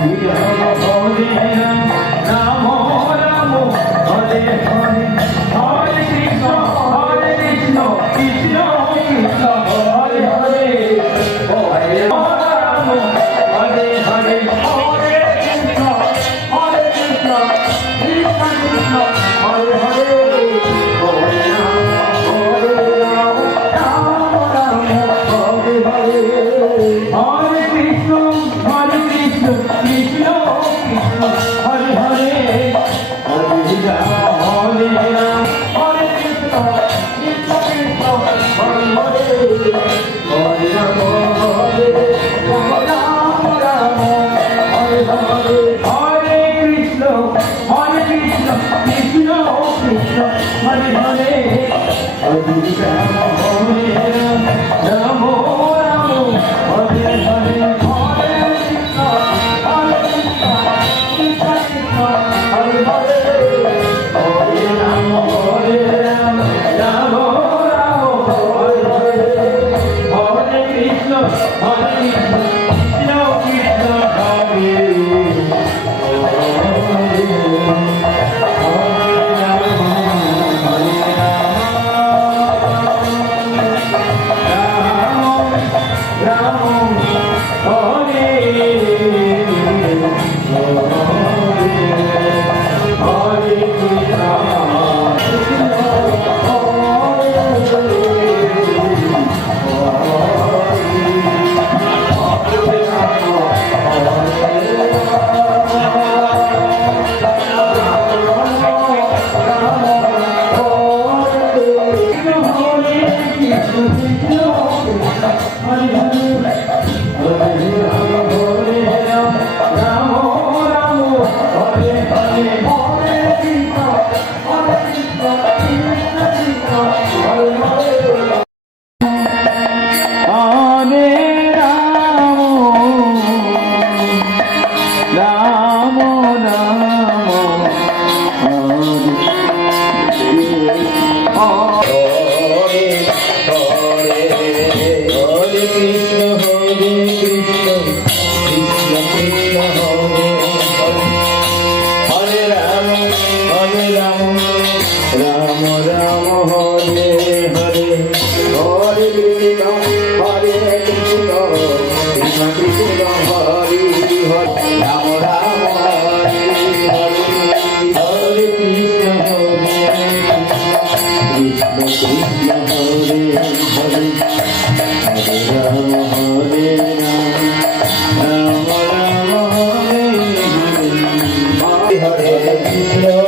Aleluia. Hare Hare Hare Hare Hare Hare Krishna